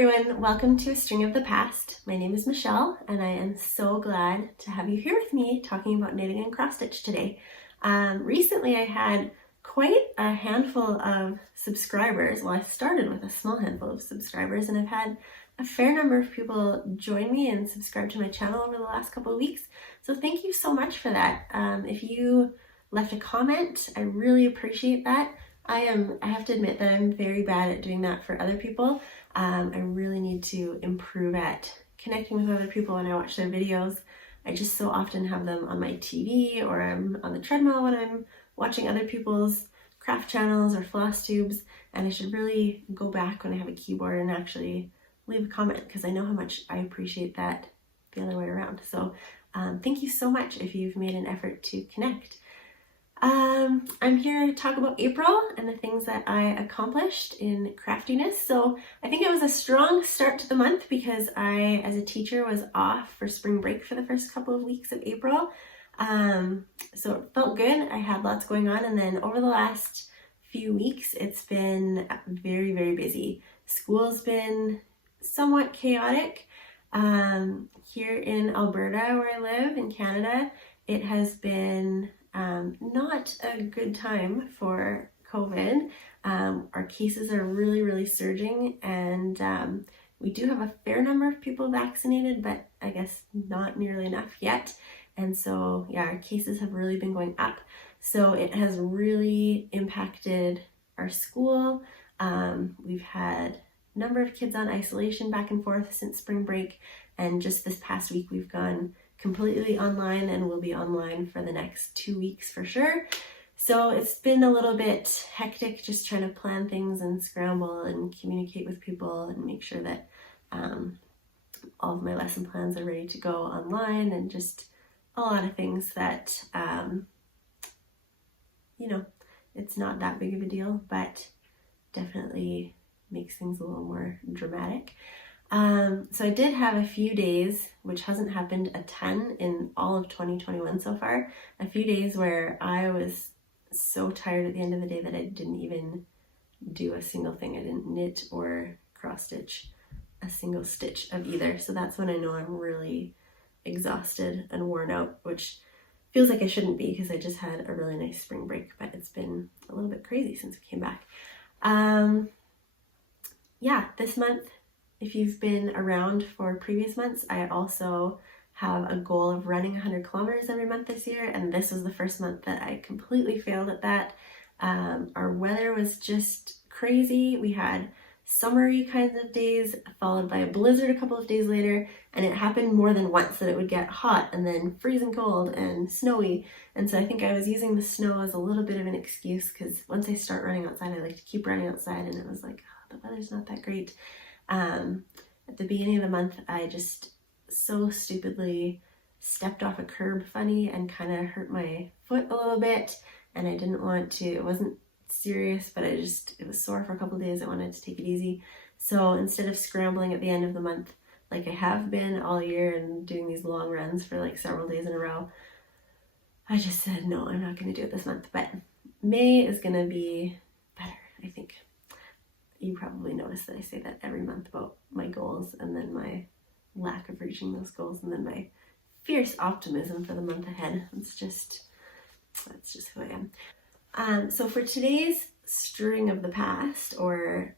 everyone, welcome to A String of the Past. My name is Michelle and I am so glad to have you here with me talking about knitting and cross stitch today. Recently I had quite a handful of subscribers. Well, I started with a small handful of subscribers and I've had a fair number of people join me and subscribe to my channel over the last couple of weeks. So thank you so much for that. If you left a comment, I really appreciate that. I have to admit that I'm very bad at doing that for other people. I really need to improve at connecting with other people when I watch their videos. I just so often have them on my TV or I'm on the treadmill when I'm watching other people's craft channels or floss tubes, and I should really go back when I have a keyboard and actually leave a comment because I know how much I appreciate that the other way around. So thank you so much if you've made an effort to connect. I'm here to talk about April and the things that I accomplished in craftiness. So I think it was a strong start to the month because I, as a teacher, was off for spring break for the first couple of weeks of April. So it felt good. I had lots going on, and then over the last few weeks, it's been very, very busy. School's been somewhat chaotic. Here in Alberta, where I live in Canada, it has been not a good time for COVID. Our cases are really, really surging, and we do have a fair number of people vaccinated, but I guess not nearly enough yet. And so, yeah, our cases have really been going up. So it has really impacted our school. We've had a number of kids on isolation back and forth since spring break, and just this past week we've gone completely online and will be online for the next 2 weeks for sure. So it's been a little bit hectic just trying to plan things and scramble and communicate with people and make sure that all of my lesson plans are ready to go online, and just a lot of things that, it's not that big of a deal, but definitely makes things a little more dramatic. So I did have a few days, which hasn't happened a ton in all of 2021 so far, a few days where I was so tired at the end of the day that I didn't even do a single thing. I didn't knit or cross stitch a single stitch of either. So that's when I know I'm really exhausted and worn out, which feels like I shouldn't be because I just had a really nice spring break, but it's been a little bit crazy since I came back. This month, if you've been around for previous months, I also have a goal of running 100 kilometers every month this year, and this was the first month that I completely failed at that. Our weather was just crazy. We had summery kinds of days followed by a blizzard a couple of days later, and it happened more than once that it would get hot and then freezing cold and snowy. And so I think I was using the snow as a little bit of an excuse, because once I start running outside, I like to keep running outside, and it was like, oh, the weather's not that great. At the beginning of the month, I just so stupidly stepped off a curb funny and kind of hurt my foot a little bit, and I didn't want to, it wasn't serious, but it was sore for a couple of days. I wanted to take it easy. So instead of scrambling at the end of the month like I have been all year and doing these long runs for like several days in a row, I just said, no, I'm not going to do it this month. But May is going to be better, I think. You probably notice that I say that every month about my goals, and then my lack of reaching those goals, and then my fierce optimism for the month ahead. That's just who I am. So for today's string of the past, or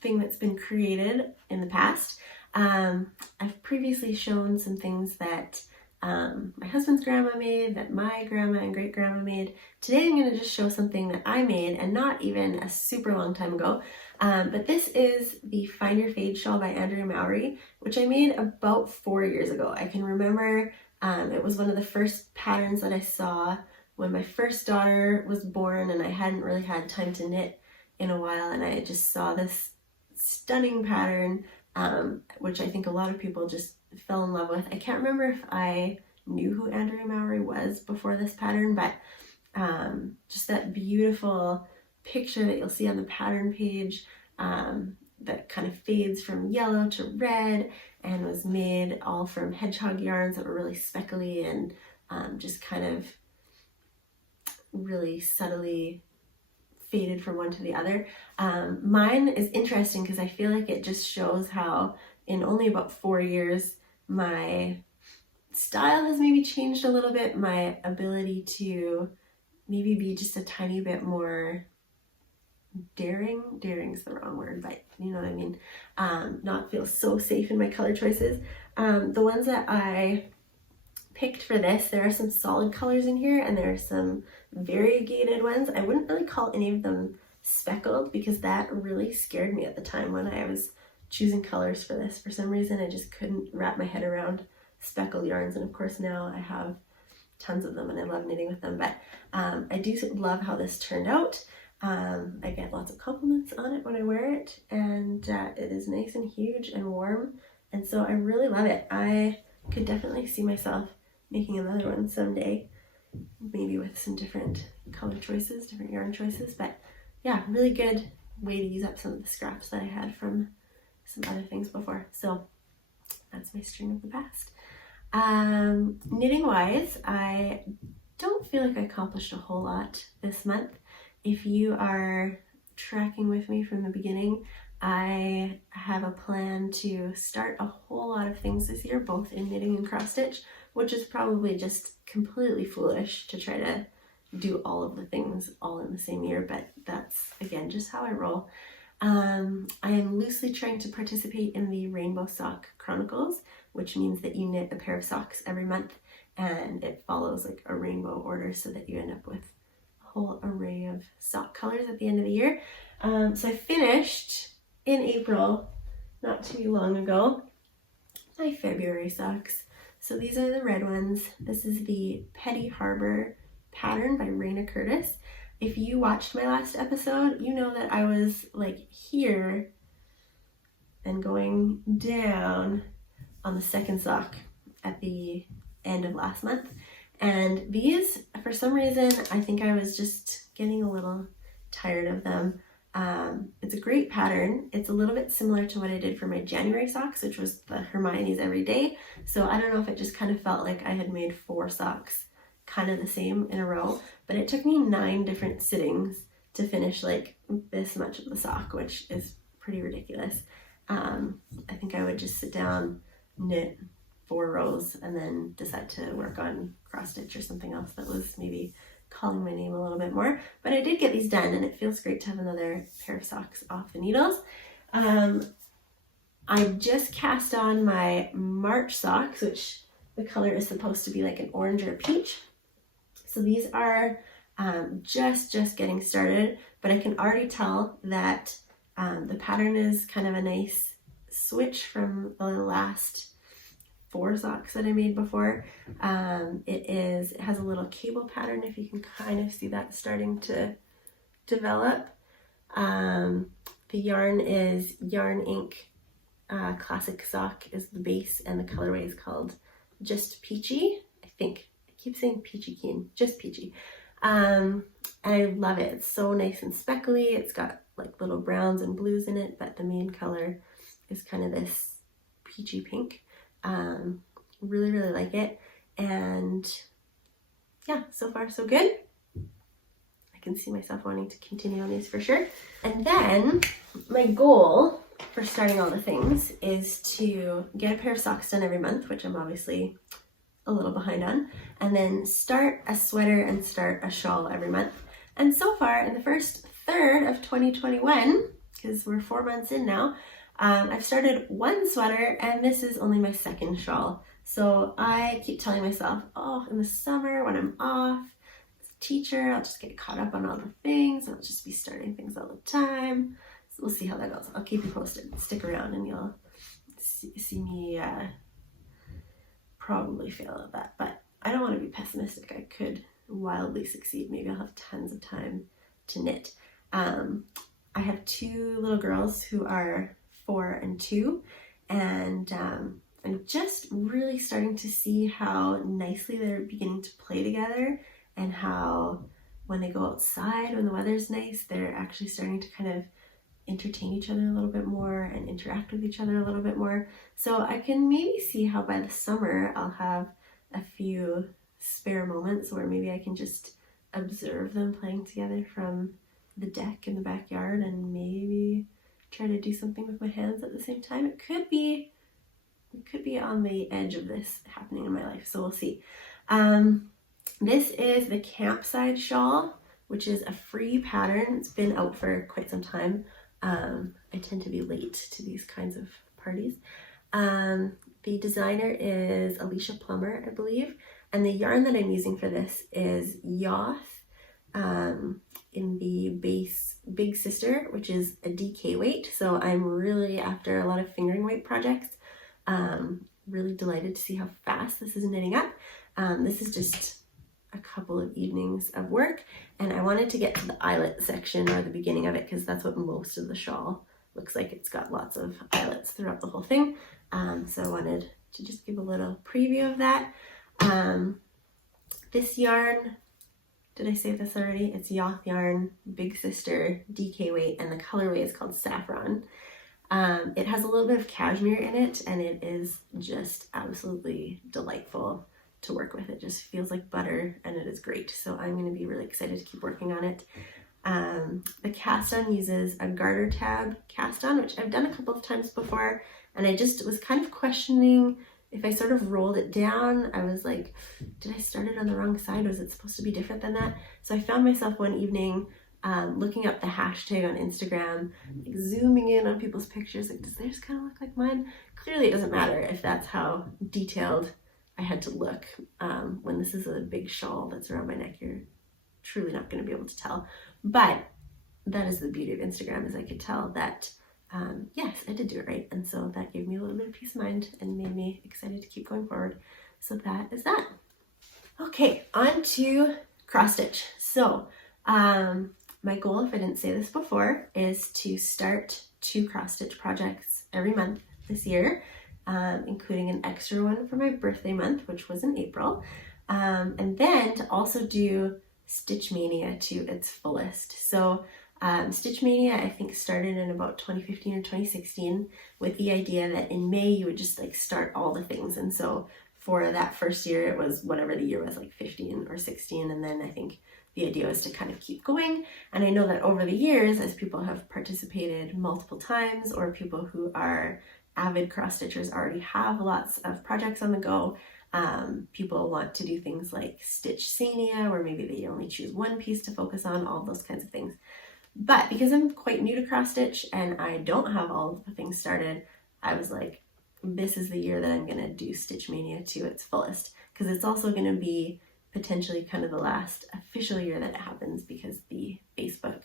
thing that's been created in the past, I've previously shown some things that my husband's grandma made, that my grandma and great grandma made. Today I'm going to just show something that I made, and not even a super long time ago. But this is the Find Your Fade shawl by Andrea Mowry, which I made about 4 years ago. I can remember it was one of the first patterns that I saw when my first daughter was born, and I hadn't really had time to knit in a while, and I just saw this stunning pattern, which I think a lot of people just fell in love with. I can't remember if I knew who Andrea Mowry was before this pattern, but just that beautiful picture that you'll see on the pattern page that kind of fades from yellow to red and was made all from hedgehog yarns that were really speckly and just kind of really subtly faded from one to the other. Mine is interesting because I feel like it just shows how in only about 4 years my style has maybe changed a little bit, my ability to maybe be just a tiny bit more daring's the wrong word, but you know what I mean, not feel so safe in my color choices. The ones that I picked for this, there are some solid colors in here and there are some variegated ones. I wouldn't really call any of them speckled because that really scared me at the time when I was choosing colors for this. For some reason I just couldn't wrap my head around speckled yarns, and of course now I have tons of them and I love knitting with them, but I do love how this turned out. I get lots of compliments on it when I wear it, and it is nice and huge and warm, and so I really love it. I could definitely see myself making another one someday, maybe with some different color choices, different yarn choices, but yeah, really good way to use up some of the scraps that I had from some other things before. So that's my string of the past. Knitting wise, I don't feel like I accomplished a whole lot this month. If you are tracking with me from the beginning, I have a plan to start a whole lot of things this year, both in knitting and cross stitch, which is probably just completely foolish to try to do all of the things all in the same year, but that's again just how I roll. I am loosely trying to participate in the Rainbow Sock Chronicles, which means that you knit a pair of socks every month and it follows like a rainbow order so that you end up with a whole array of sock colors at the end of the year. So I finished in April, not too long ago, my February socks. So these are the red ones. This is the Petty Harbour pattern by Rayna Curtis. If you watched my last episode, you know that I was like here and going down on the second sock at the end of last month. And these, for some reason, I think I was just getting a little tired of them. It's a great pattern. It's a little bit similar to what I did for my January socks, which was the Hermione's Every Day. So I don't know if it just kind of felt like I had made 4 socks kind of the same in a row, but it took me 9 different sittings to finish like this much of the sock, which is pretty ridiculous. I think I would just sit down, knit 4 rows, and then decide to work on cross stitch or something else that was maybe calling my name a little bit more. But I did get these done, and it feels great to have another pair of socks off the needles. I just cast on my March socks, which the color is supposed to be like an orange or a peach. So these are just getting started, but I can already tell that the pattern is kind of a nice switch from the last 4 socks that I made before. It has a little cable pattern, if you can kind of see that starting to develop. The yarn is Yarn Ink Classic Sock is the base, and the colorway is called Just Peachy, I think. I keep saying Peachy Keen, Just Peachy. And I love it. It's so nice and speckly. It's got like little browns and blues in it, but the main color is kind of this peachy pink. Really like it, and yeah, so far so good. I can see myself wanting to continue on these for sure. And then my goal for starting all the things is to get a pair of socks done every month, which I'm obviously a little behind on, and then start a sweater and start a shawl every month. And so far in the first third of 2021, because we're 4 months in now, I've started 1 sweater, and this is only my 2nd shawl. So I keep telling myself, oh, in the summer when I'm off as a teacher, I'll just get caught up on all the things. I'll just be starting things all the time. So we'll see how that goes. I'll keep you posted. Stick around and you'll see me probably fail at that. But I don't want to be pessimistic. I could wildly succeed. Maybe I'll have tons of time to knit. I have 2 little girls who are 4 and 2, and I'm just really starting to see how nicely they're beginning to play together, and how when they go outside, when the weather's nice, they're actually starting to kind of entertain each other a little bit more and interact with each other a little bit more. So I can maybe see how by the summer I'll have a few spare moments where maybe I can just observe them playing together from the deck in the backyard and maybe try to do something with my hands at the same time. It could be on the edge of this happening in my life, so we'll see. This is the Campside Shawl, which is a free pattern. It's been out for quite some time. I tend to be late to these kinds of parties. The designer is Alicia Plummer, I believe, and the yarn that I'm using for this is Youre in the base Big Sister, which is a DK weight. So I'm really, after a lot of fingering weight projects, really delighted to see how fast this is knitting up. This is just a couple of evenings of work, and I wanted to get to the eyelet section, or the beginning of it, because that's what most of the shawl looks like. It's got lots of eyelets throughout the whole thing. So I wanted to just give a little preview of that. This yarn, did I say this already? It's Yoth yarn, Big Sister, DK weight, and the colorway is called Saffron. It has a little bit of cashmere in it, and it is just absolutely delightful to work with. It just feels like butter, and it is great. So I'm going to be really excited to keep working on it. The cast on uses a garter tab cast on, which I've done a couple of times before, and I just was kind of questioning if I sort of rolled it down. I was like, did I start it on the wrong side? Was it supposed to be different than that? So I found myself one evening looking up the hashtag on Instagram, like zooming in on people's pictures, like, does theirs kind of look like mine? Clearly it doesn't matter if that's how detailed I had to look. When this is a big shawl that's around my neck, you're truly not going to be able to tell. But that is the beauty of Instagram, is I could tell that, yes, I did do it right. And so that gave me a little bit of peace of mind and made me excited to keep going forward. So that is that. Okay, on to cross stitch. So my goal, if I didn't say this before, is to start 2 cross stitch projects every month this year, including an extra one for my birthday month, which was in April. And then to also do Stitch Mania to its fullest. So Stitch Mania, I think, started in about 2015 or 2016 with the idea that in May you would just like start all the things. And so for that first year, it was whatever the year was, like 15 or 16. And then I think the idea was to kind of keep going. And I know that over the years, as people have participated multiple times, or people who are avid cross stitchers already have lots of projects on the go, people want to do things like Stitch Sania, where maybe they only choose one piece to focus on, all those kinds of things. But because I'm quite new to cross stitch and I don't have all of the things started, I was like, this is the year that I'm going to do Stitch Mania to its fullest, because it's also going to be potentially kind of the last official year that it happens, because the Facebook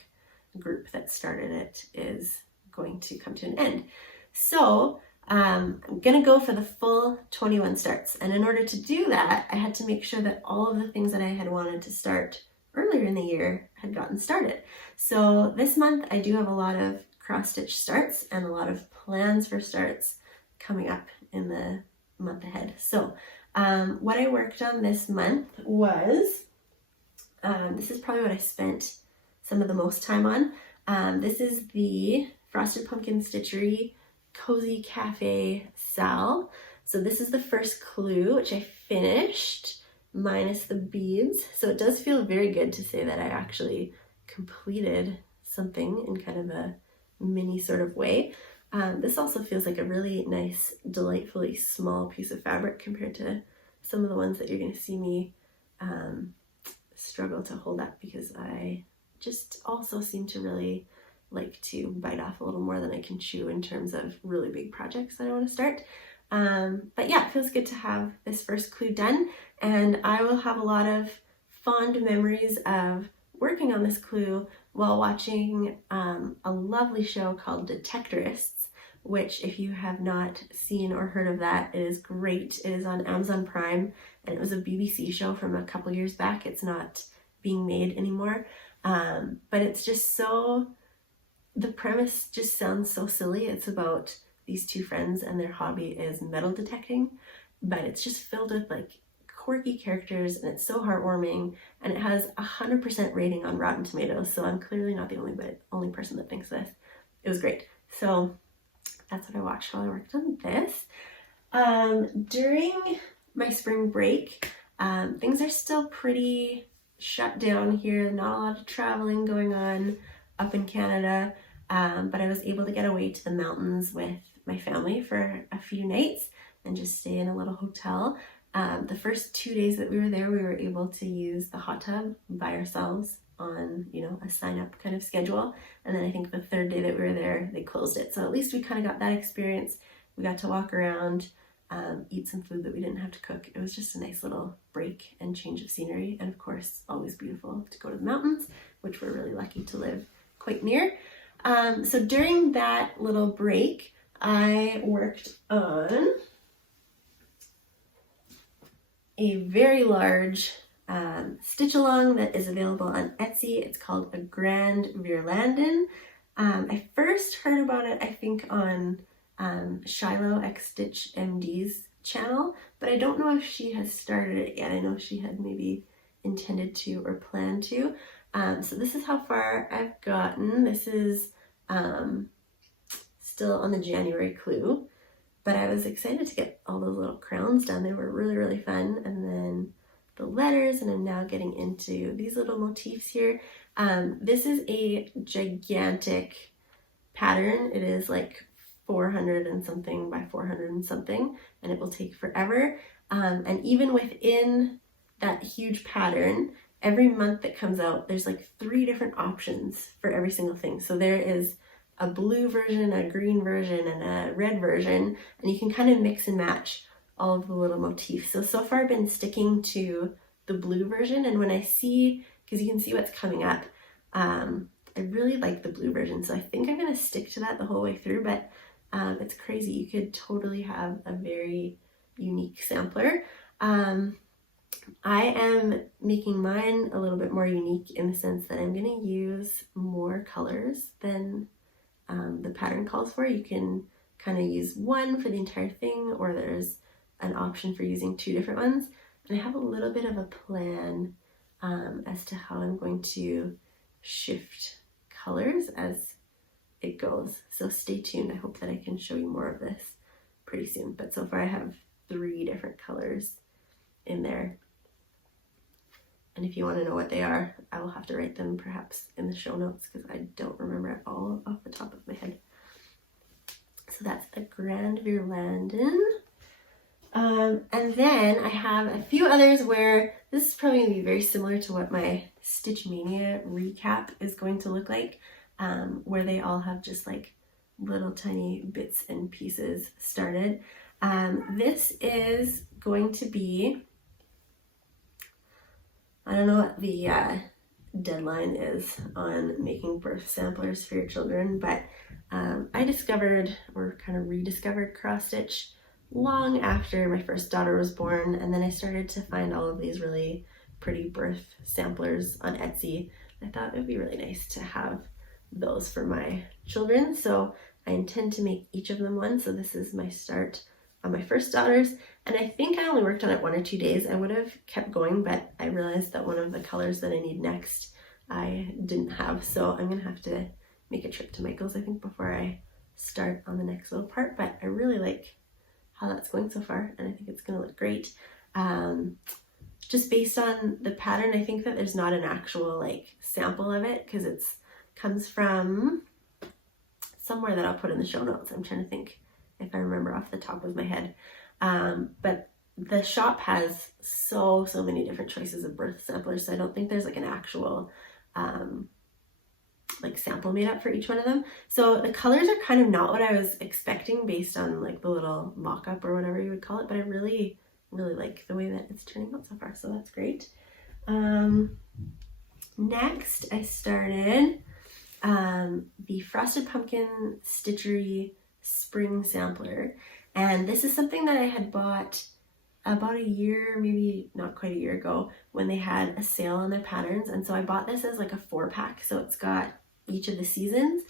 group that started it is going to come to an end. So I'm going to go for the full 21 starts. And in order to do that, I had to make sure that all of the things that I had wanted to start earlier in the year had gotten started. So this month I do have a lot of cross stitch starts and a lot of plans for starts coming up in the month ahead. So what I worked on this month was, this is probably what I spent some of the most time on. This is the Frosted Pumpkin Stitchery Cozy Cafe Sal. So this is the first clue, which I finished minus the beads. So it does feel very good to say that I actually completed something in kind of a mini sort of way. This also feels like a really nice, delightfully small piece of fabric compared to some of the ones that you're going to see me struggle to hold up, because I just also seem to really like to bite off a little more than I can chew in terms of really big projects that I want to start. But yeah, it feels good to have this first clue done, and I will have a lot of fond memories of working on this clue while watching a lovely show called Detectorists, which, if you have not seen or heard of that, it is great. It is on Amazon Prime, and it was a BBC show from a couple years back. It's not being made anymore, but it's just so, the premise just sounds so silly. It's about these 2 friends and their hobby is metal detecting, but it's just filled with like quirky characters, and it's so heartwarming, and it has 100% rating on Rotten Tomatoes, so I'm clearly not the only person that thinks this. It was great. So that's what I watched while I worked on this. During my spring break, things are still pretty shut down here, not a lot of traveling going on. up in Canada, but I was able to get away to the mountains with my family for a few nights and just stay in a little hotel. The first 2 days that we were there, we were able to use the hot tub by ourselves on, you know, a sign up kind of schedule. And then I think the third day that we were there, they closed it. So at least we kind of got that experience. We got to walk around, eat some food that we didn't have to cook. It was just a nice little break and change of scenery. And of course, always beautiful to go to the mountains, which we're really lucky to live quite near. So during that little break, I worked on a very large stitch along that is available on Etsy. It's called a Grand Vierlanden. I first heard about it, I think, on Shiloh XStitch MD's channel, but I don't know if she has started it yet. I know she had maybe intended to or planned to. So this is how far I've gotten. This is still on the January clue, but I was excited to get all those little crowns done. They were really, really fun. And then the letters, and I'm now getting into these little motifs here. This is a gigantic pattern. It is like 400 and something by 400 and something, and it will take forever. And even within that huge pattern, every month that comes out, there's like 3 different options for every single thing. So there is a blue version, a green version, and a red version, and you can kind of mix and match all of the little motifs. So far I've been sticking to the blue version, and when I see, because you can see what's coming up, I really like the blue version, so I think I'm going to stick to that the whole way through, but it's crazy. You could totally have a very unique sampler. I am making mine a little bit more unique in the sense that I'm going to use more colors than the pattern calls for. You can kind of use one for the entire thing, or there's an option for using 2 different ones. And I have a little bit of a plan as to how I'm going to shift colors as it goes. So stay tuned. I hope that I can show you more of this pretty soon. But so far I have 3 different colors in there. And if you want to know what they are, I will have to write them perhaps in the show notes because I don't remember it all off the top of my head. So that's a Grand Vierlanden. And then I have a few others where this is probably going to be very similar to what my Stitch Mania recap is going to look like, where they all have just like little tiny bits and pieces started. This is going to be, I don't know what the deadline is on making birth samplers for your children, but I discovered or kind of rediscovered cross stitch long after my first daughter was born, and then I started to find all of these really pretty birth samplers on Etsy. I thought it would be really nice to have those for my children, so I intend to make each of them one. So this is my start on my first daughter's, and I think I only worked on it 1 or 2 days. I would have kept going, but I realized that one of the colors that I need next I didn't have, so I'm gonna have to make a trip to Michael's, I think, before I start on the next little part. But I really like how that's going so far, and I think it's gonna look great. Just based on the pattern, I think that there's not an actual like sample of it because it's comes from somewhere that I'll put in the show notes. I'm trying to think if I remember off the top of my head. But the shop has so many different choices of birth samplers, so I don't think there's like an actual like sample made up for each one of them. So the colors are kind of not what I was expecting based on like the little mock-up or whatever you would call it, but I really like the way that it's turning out so far, so that's great. Next I started the Frosted Pumpkin Stitchery Spring Sampler, and this is something that I had bought about a year, maybe not quite a year ago, when they had a sale on their patterns. And so I bought this as like a 4-pack, so it's got each of the seasons,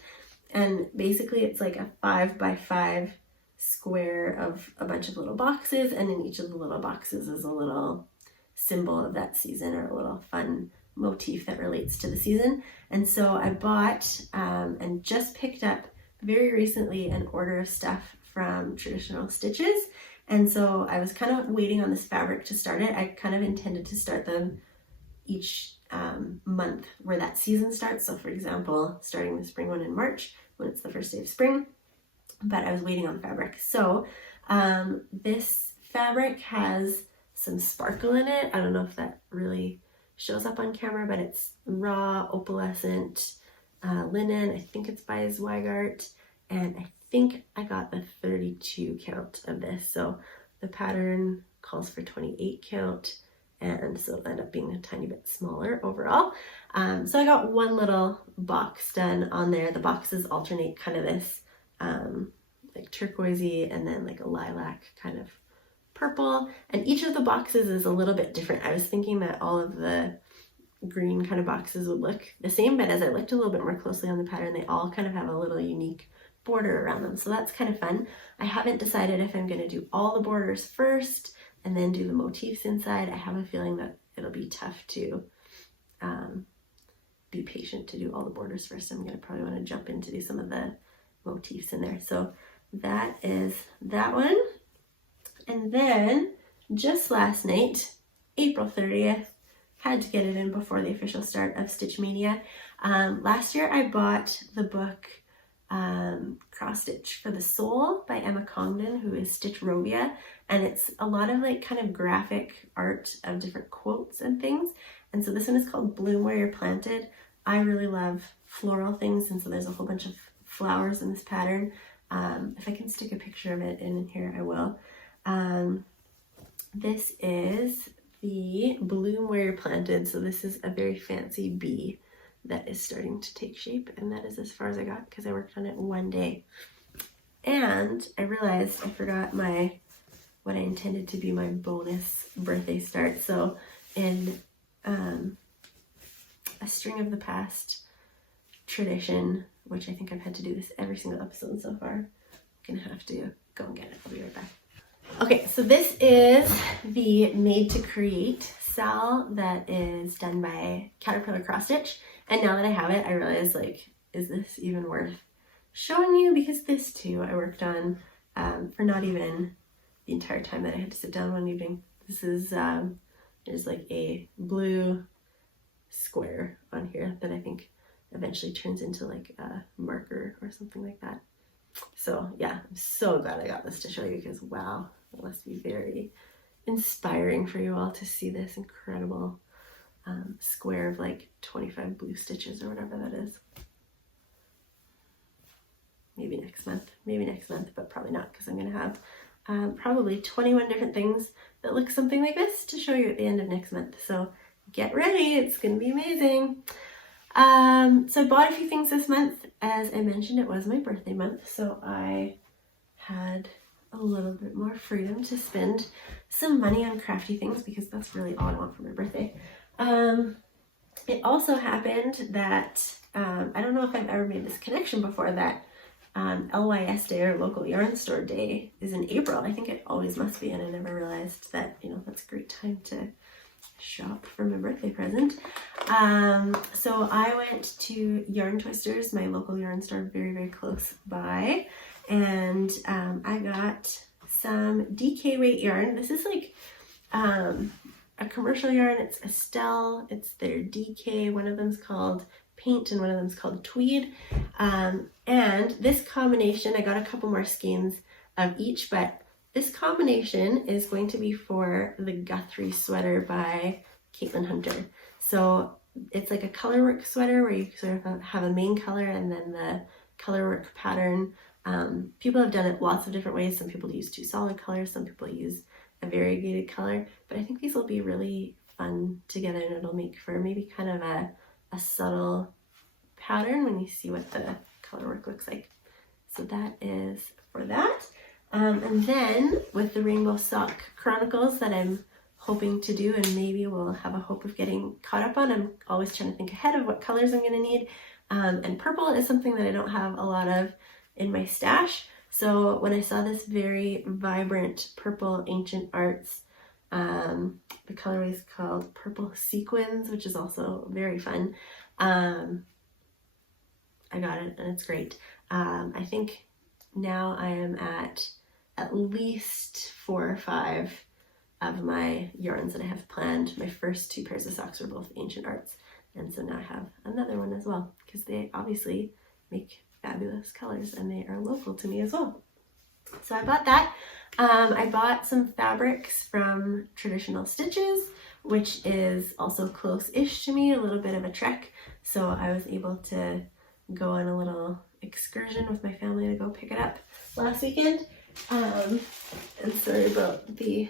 and basically it's like a 5x5 square of a bunch of little boxes, and in each of the little boxes is a little symbol of that season or a little fun motif that relates to the season. And so I bought and just picked up very recently an order of stuff from Traditional Stitches, and so I was kind of waiting on this fabric to start it. I kind of intended to start them each month where that season starts. So for example, starting the spring one in March when it's the first day of spring, but I was waiting on fabric. So this fabric has some sparkle in it. I don't know if that really shows up on camera, but it's raw opalescent linen. I think it's by Zweigart, and I think I got the 32 count of this. So the pattern calls for 28 count, and so it'll end up being a tiny bit smaller overall. So I got one little box done on there. The boxes alternate kind of this like turquoisey and then like a lilac kind of purple, and each of the boxes is a little bit different. I was thinking that all of the green kind of boxes would look the same, but as I looked a little bit more closely on the pattern, they all kind of have a little unique border around them, so that's kind of fun. I haven't decided if I'm going to do all the borders first and then do the motifs inside. I have a feeling that it'll be tough to be patient to do all the borders first. I'm going to probably want to jump in to do some of the motifs in there. So that is that one. And then just last night, April 30th, had to get it in before the official start of Stitch Mania. Last year I bought the book Cross Stitch for the Soul by Emma Congdon, who is Stitchrovia, and it's a lot of like kind of graphic art of different quotes and things. And so this one is called Bloom Where You're Planted. I really love floral things, and so there's a whole bunch of flowers in this pattern. If I can stick a picture of it in here, I will. This is the Bloom Where You're Planted. So this is a very fancy bee that is starting to take shape, and that is as far as I got because I worked on it one day. And I realized I forgot what I intended to be my bonus birthday start. So in a string of the past tradition, which I think I've had to do this every single episode so far, I'm gonna have to go and get it. I'll be right back. Okay, so this is the Made to Create SAL that is done by Caterpillar Cross Stitch. And now that I have it, I realize, like, is this even worth showing you? Because this too I worked on for not even the entire time that I had to sit down one evening. This is, there's like a blue square on here that I think eventually turns into like a marker or something like that. So yeah, I'm so glad I got this to show you because wow, it must be very inspiring for you all to see this incredible square of like 25 blue stitches or whatever that is. Maybe next month, but probably not because I'm going to have probably 21 different things that look something like this to show you at the end of next month. So get ready, it's going to be amazing. So I bought a few things this month. As I mentioned, it was my birthday month, so I had a little bit more freedom to spend some money on crafty things because that's really all I want for my birthday. It also happened that, I don't know if I've ever made this connection before, that LYS Day or Local Yarn Store Day is in April. I think it always must be, and I never realized that, you know, that's a great time to shop for my birthday present. So I went to Yarn Twisters, my local yarn store very, very close by, and I got some DK weight yarn. This is like a commercial yarn. It's Estelle, it's their DK. One of them's called Paint and one of them's called Tweed. And this combination, I got a couple more skeins of each, but this combination is going to be for the Guthrie sweater by Caitlin Hunter. So it's like a colorwork sweater where you sort of have a main color and then the colorwork pattern. People have done it lots of different ways. Some people use 2 solid colors, some people use a variegated color, but I think these will be really fun together and it'll make for maybe kind of a subtle pattern when you see what the colorwork looks like. So that is for that. And then with the Rainbow Sock Chronicles that I'm hoping to do, and maybe we'll have a hope of getting caught up on, I'm always trying to think ahead of what colors I'm going to need. And purple is something that I don't have a lot of in my stash. So when I saw this very vibrant purple Ancient Arts, the colorway is called Purple Sequins, which is also very fun. I got it and it's great. I think now I am at least 4 or 5 of my yarns that I have planned. My first 2 pairs of socks are both Ancient Arts. And so now I have another one as well, because they obviously make fabulous colors and they are local to me as well. So I bought that. I bought some fabrics from Traditional Stitches, which is also close-ish to me, a little bit of a trek. So I was able to go on a little excursion with my family to go pick it up last weekend. And sorry about the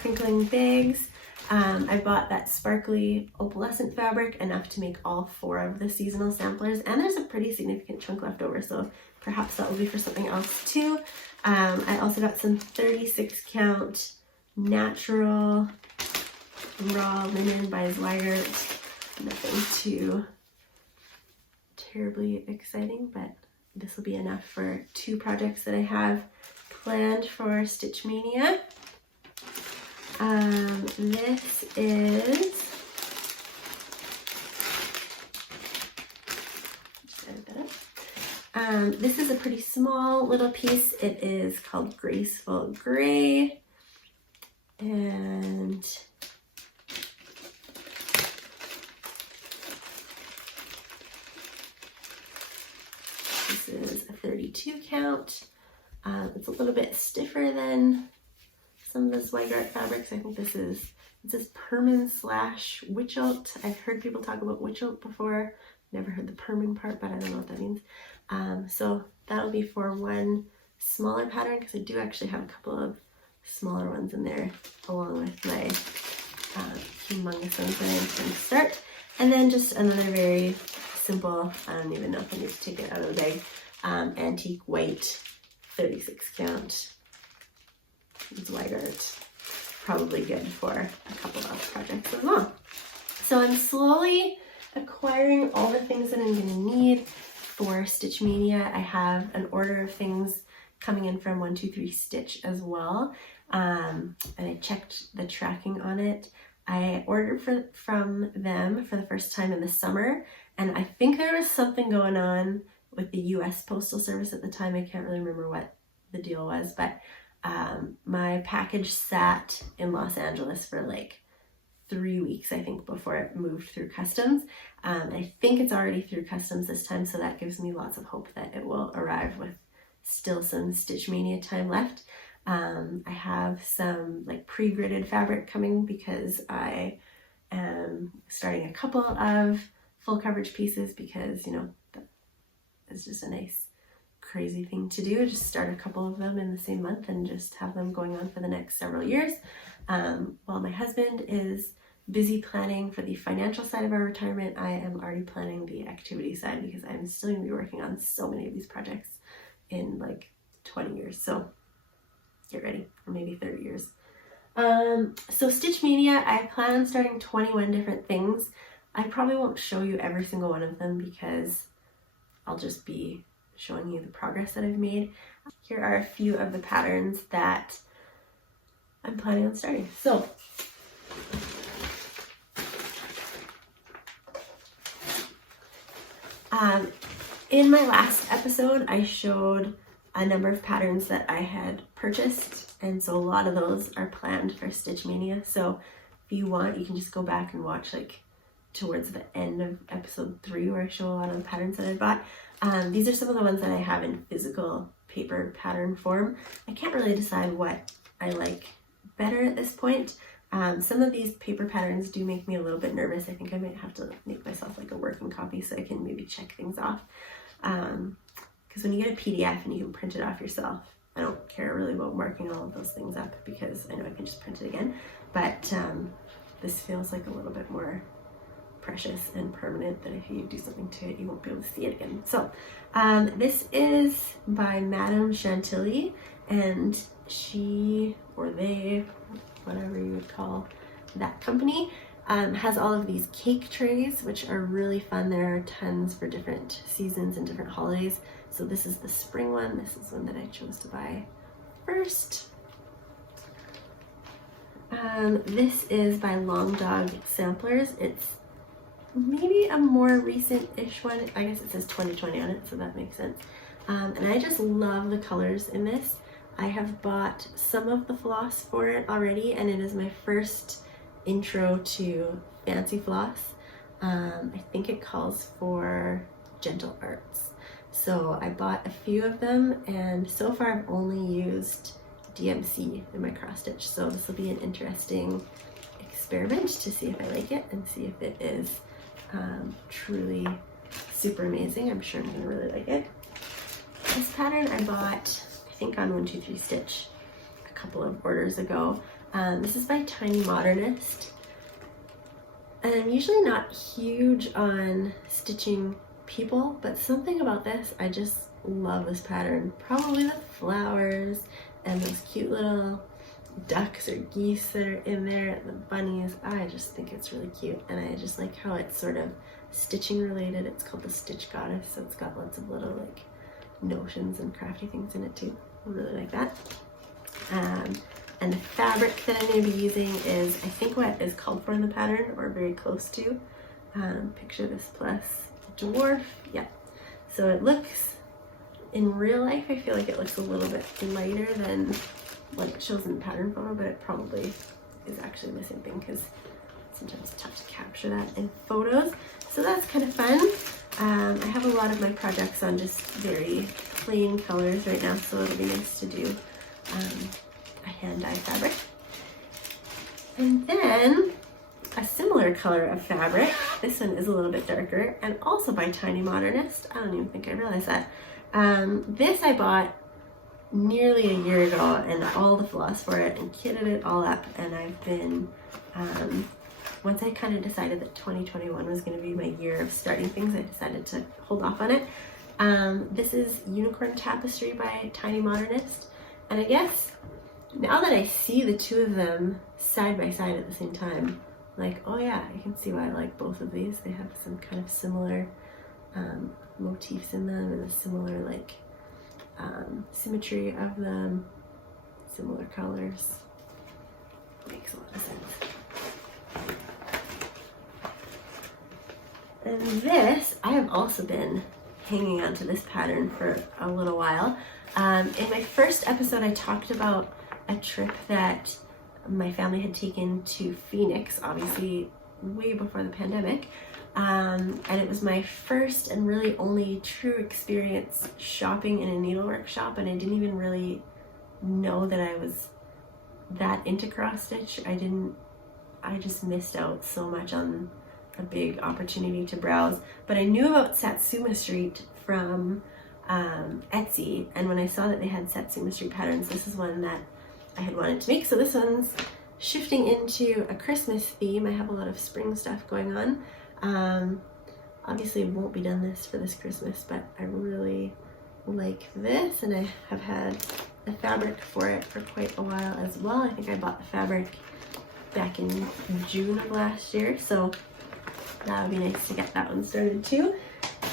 crinkling bags. I bought that sparkly opalescent fabric, enough to make all 4 of the seasonal samplers, and there's a pretty significant chunk left over, so perhaps that will be for something else too. I also got some 36 count natural raw linen by Zweigart. Nothing too terribly exciting, but this will be enough for 2 projects that I have planned for Stitch Mania. This is, this is a pretty small little piece. It is called Graceful Gray, and this is a 32 count. It's a little bit stiffer than some of the Zweigart fabrics. I think this is, it says Permin / witch oat. I've heard people talk about witch oat before. Never heard the Permin part, but I don't know what that means. So that'll be for one smaller pattern, because I do actually have a couple of smaller ones in there along with my humongous ones that I intend to start. And then just another very simple, I don't even know if I need to take it out of the bag, antique white 36 count Zweigart. Probably good for a couple of projects as well. So I'm slowly acquiring all the things that I'm going to need for Stitch Mania. I have an order of things coming in from 123 Stitch as well, and I checked the tracking on it. I ordered from them for the first time in the summer, and I think there was something going on with the US Postal Service at the time. I can't really remember what the deal was, but my package sat in Los Angeles for like 3 weeks, I think, before it moved through customs. I think it's already through customs this time, so that gives me lots of hope that it will arrive with still some Stitch Mania time left. I have some like pre-gridded fabric coming, because I am starting a couple of full coverage pieces, because, you know, that is just a nice crazy thing to do, just start a couple of them in the same month and just have them going on for the next several years. While my husband is busy planning for the financial side of our retirement, I am already planning the activity side, because I'm still going to be working on so many of these projects in like 20 years. So get ready, or maybe 30 years. So Stitch Mania, I plan on starting 21 different things. I probably won't show you every single one of them, because I'll just be showing you the progress that I've made. Here are a few of the patterns that I'm planning on starting. So in my last episode, I showed a number of patterns that I had purchased, and so a lot of those are planned for Stitch Mania. So if you want, you can just go back and watch like towards the end of episode 3, where I show a lot of the patterns that I bought. These are some of the ones that I have in physical paper pattern form. I can't really decide what I like better at this point. Some of these paper patterns do make me a little bit nervous. I think I might have to make myself like a working copy so I can maybe check things off. Because when you get a PDF and you can print it off yourself, I don't care really about marking all of those things up, because I know I can just print it again. But this feels like a little bit more precious and permanent, that if you do something to it, you won't be able to see it again. So this is by Madame Chantilly, and she, or they, whatever you would call that company, has all of these cake trays, which are really fun. There are tons for different seasons and different holidays. So this is the spring one. This is one that I chose to buy first. This is by Long Dog Samplers. It's maybe a more recent-ish one. I guess it says 2020 on it, so that makes sense. And I just love the colors in this. I have bought some of the floss for it already, and it is my first intro to fancy floss. I think it calls for gentle arts. So I bought a few of them, and so far I've only used DMC in my cross stitch. So this will be an interesting experiment to see if I like it and see if it is truly super amazing. I'm sure I'm gonna really like it. This pattern I bought, I think on 123stitch a couple of orders ago. This is by Tiny Modernist. And I'm usually not huge on stitching people, but something about this, I just love this pattern. Probably the flowers and those cute little ducks or geese that are in there, and the bunnies. I just think it's really cute, and I just like how it's sort of stitching related. It's called the Stitch Goddess, so it's got lots of little like notions and crafty things in it too. I really like that. And the fabric that I'm going to be using is, I think, what is called for in the pattern, or very close to. Picture this plus dwarf. Yeah. So it looks, in real life, I feel like it looks a little bit lighter than what it shows in the pattern photo, but it probably is actually the same thing because sometimes it's tough to capture that in photos. So that's kind of fun. I have a lot of my projects on just very plain colors right now, so it'll be nice to do a hand dye fabric. And then a similar color of fabric. This one is a little bit darker, and also by Tiny Modernist. I don't even think I realized that. This I bought nearly a year ago, and all the floss for it, and kitted it all up, and I've been, once I kind of decided that 2021 was going to be my year of starting things, I decided to hold off on it. This is Unicorn Tapestry by Tiny Modernist, and I guess now that I see the two of them side by side at the same time, like, oh yeah, I can see why I like both of these. They have some kind of similar motifs in them, and a similar like symmetry of them, similar colors. Makes a lot of sense. And this, I have also been hanging on to this pattern for a little while. In my first episode, I talked about a trip that my family had taken to Phoenix, obviously way before the pandemic. And it was my first and really only true experience shopping in a needlework shop, and I didn't even really know that I was that into cross stitch. I just missed out so much on a big opportunity to browse. But I knew about Satsuma Street from Etsy, and when I saw that they had Satsuma Street patterns, this is one that I had wanted to make. So this one's shifting into a Christmas theme. I have a lot of spring stuff going on. Obviously won't be done this for this Christmas, but I really like this, and I have had the fabric for it for quite a while as well. I think I bought the fabric back in June of last year, so that would be nice to get that one started too.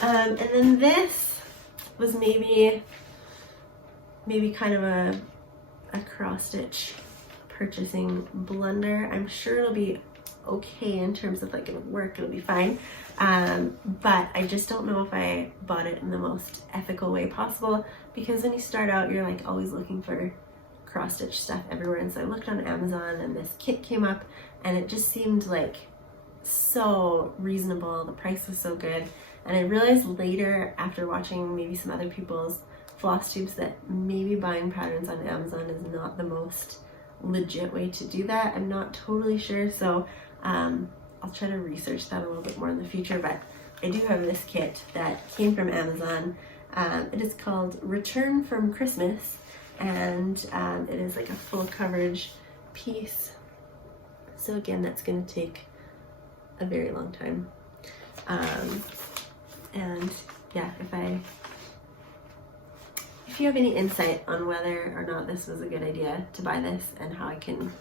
And then this was maybe kind of a cross stitch purchasing blunder. I'm sure it'll be okay in terms of like it'll work, it'll be fine, but I just don't know if I bought it in the most ethical way possible, because when you start out you're like always looking for cross stitch stuff everywhere, and so I looked on Amazon and this kit came up, and it just seemed like so reasonable, the price was so good, and I realized later after watching maybe some other people's floss tubes that maybe buying patterns on Amazon is not the most legit way to do that. I'm not totally sure, so I'll try to research that a little bit more in the future, but I do have this kit that came from Amazon. It is called Return from Christmas, and it is like a full coverage piece. So again, that's going to take a very long time. And yeah, if you have any insight on whether or not this was a good idea to buy this and how I can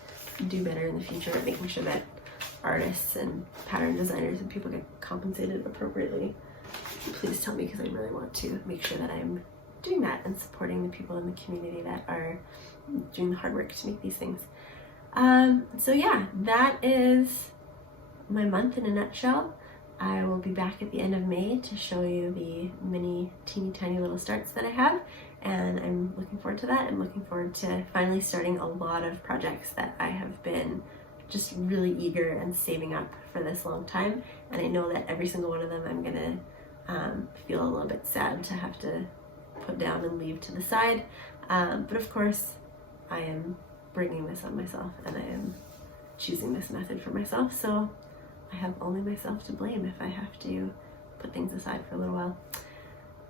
do better in the future at making sure that artists and pattern designers and people get compensated appropriately, please tell me, because I really want to make sure that I'm doing that and supporting the people in the community that are doing the hard work to make these things. So yeah, that is my month in a nutshell. I will be back at the end of May to show you the mini teeny tiny little starts that I have, and I'm looking forward to that. I'm looking forward to finally starting a lot of projects that I have been just really eager and saving up for this long time, and I know that every single one of them I'm gonna feel a little bit sad to have to put down and leave to the side, but of course I am bringing this on myself and I am choosing this method for myself, so I have only myself to blame if I have to put things aside for a little while.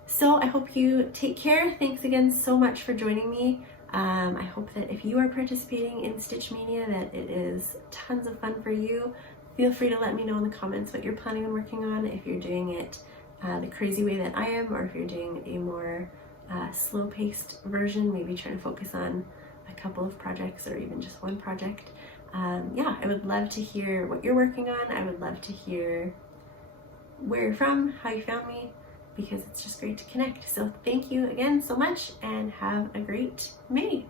So I hope you take care. Thanks again so much for joining me. I hope that if you are participating in Stitch Mania, that it is tons of fun for you. Feel free to let me know in the comments what you're planning on working on, if you're doing it the crazy way that I am, or if you're doing a more slow-paced version, maybe trying to focus on a couple of projects or even just one project. Yeah, I would love to hear what you're working on. I would love to hear where you're from, how you found me, because it's just great to connect. So thank you again so much and have a great May.